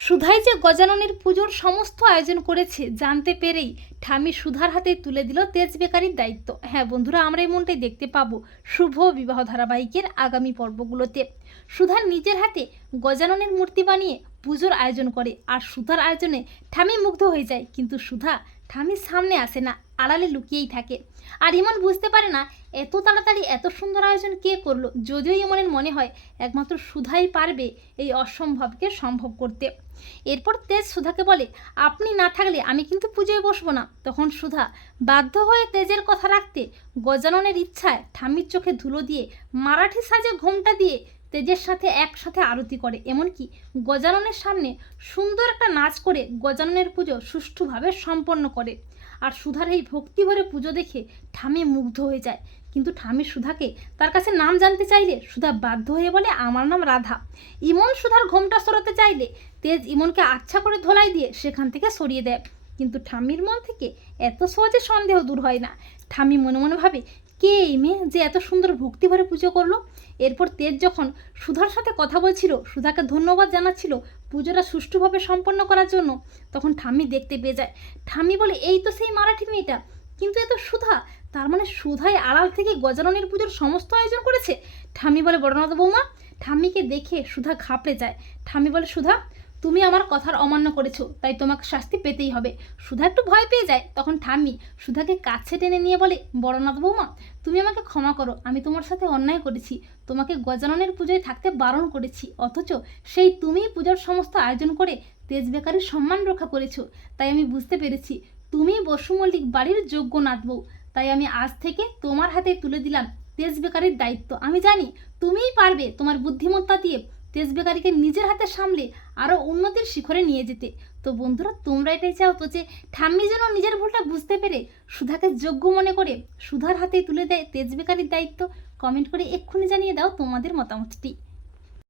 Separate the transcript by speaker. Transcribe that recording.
Speaker 1: সুধাই যে গজাননের পুজোর সমস্ত আয়োজন করেছে, জানতে পেরেই ঠামি সুধার হাতে তুলে দিল তেজ বেকারির দায়িত্ব। হ্যাঁ বন্ধুরা, আমরা এই মনটাই দেখতে পাবো শুভ বিবাহ ধারাবাহিকের আগামী পর্বগুলোতে। সুধার নিজের হাতে গজাননের মূর্তি বানিয়ে পুজোর আয়োজন করে, আর সুধার আয়োজনে ঠামি মুগ্ধ হয়ে যায়। কিন্তু সুধা ঠামির সামনে আসে না। আড়ালে লুকিয়েই থাকে। আর ইমন বুঝতে পারে না, এত তাড়াতাড়ি এত সুন্দর আয়োজন কে করল, যদিও ইমনের মনে হয় একমাত্র সুধাই পারবে এই অসম্ভবকে সম্ভব করতে। এরপর তেজ সুধাকে বলে, আপনি না থাকলে আমি কিন্তু পুজোয় বসবো না। তখন সুধা বাধ্য হয়ে তেজের কথা রাখতে গজাননের ইচ্ছায় ঠাম্মির চোখে ধুলো দিয়ে মারাঠি সাজে ঘোমটা দিয়ে তেজের সাথে একসাথে আরতি করে। এমনকি গজাননের সামনে সুন্দর একটা নাচ করে গজাননের পুজো সুষ্ঠুভাবে সম্পন্ন করে। আর সুধার এই ভক্তিভরে পুজো দেখে ঠামে মুগ্ধ হয়ে যায়। কিন্তু ঠামি সুধাকে তার কাছে নাম জানতে চাইলে সুধা বাধ্য হয়ে বলে, আমার নাম রাধা। ইমন সুধার ঘোমটা সরাতে চাইলে তেজ ইমনকে আচ্ছা করে ধোলাই দিয়ে সেখান থেকে সরিয়ে দেয়। কিন্তু ঠামির মন থেকে এত সহজে সন্দেহ দূর হয় না। ঠামি মনে মনে ভাবে কে এই মেয়ে যে এত সুন্দর ভক্তি ভরে পুজো করল? এরপর তেজ যখন সুধার সাথে কথা বলছিল, সুধাকে ধন্যবাদ জানাচ্ছিল পুজোটা সুষ্ঠুভাবে সম্পন্ন করার জন্য। তখন ঠাম্মি দেখতে পেয়ে যায়। ঠাম্মি বলে, এই তো সেই মারাঠি মেয়েটা। কিন্তু এ তো সুধা। তার মানে সুধাই আড়াল থেকে গজাননের পুজোর সমস্ত আয়োজন করেছে? ঠাম্মি বলে, বড়নাথ বৌমা, ঠাম্মিকে দেখে সুধা ঘাবড়ে যায়। ঠাম্মি বলে, সুধা তুমি আমার কথার অমান্য করেছ, তাই তোমাকে শাস্তি পেতেই হবে। সুধা একটু ভয় পেয়ে যায়, তখন ঠাম্মি সুধাকে কাছে টেনে নিয়ে বলে, বড়নাথ বৌমা, তুমি আমাকে ক্ষমা করো, আমি তোমার সাথে অন্যায় করেছি, তোমাকে গজাননের পুজোয় থাকতে বারণ করেছি, অথচ সেই তুমিই পুজোর সমস্ত আয়োজন করে তেজ বেকারির সম্মান রক্ষা করেছ। তাই আমি বুঝতে পেরেছি, তুমি বসু মল্লিক বাড়ির যোগ্য নাথ বউ। তাই আমি আজ থেকে তোমার হাতে তুলে দিলাম তেজ বেকারির দায়িত্ব। আমি জানি, তুমিই পারবে তোমার বুদ্ধিমত্তা দিয়ে তেজ বেকারিকে নিজের হাতে সামলে আরও উন্নতির শিখরে নিয়ে যেতে। তো বন্ধুরা, তোমরা এটাই চাও তো যে ঠাম্মি যেন নিজের ভুলটা বুঝতে পেরে সুধাকে যোগ্য মনে করে সুধার হাতে তুলে দেয় তেজ বেকারির দায়িত্ব। কমেন্ট করে এক্ষুনি জানিয়ে দাও তোমাদের মতামতটি।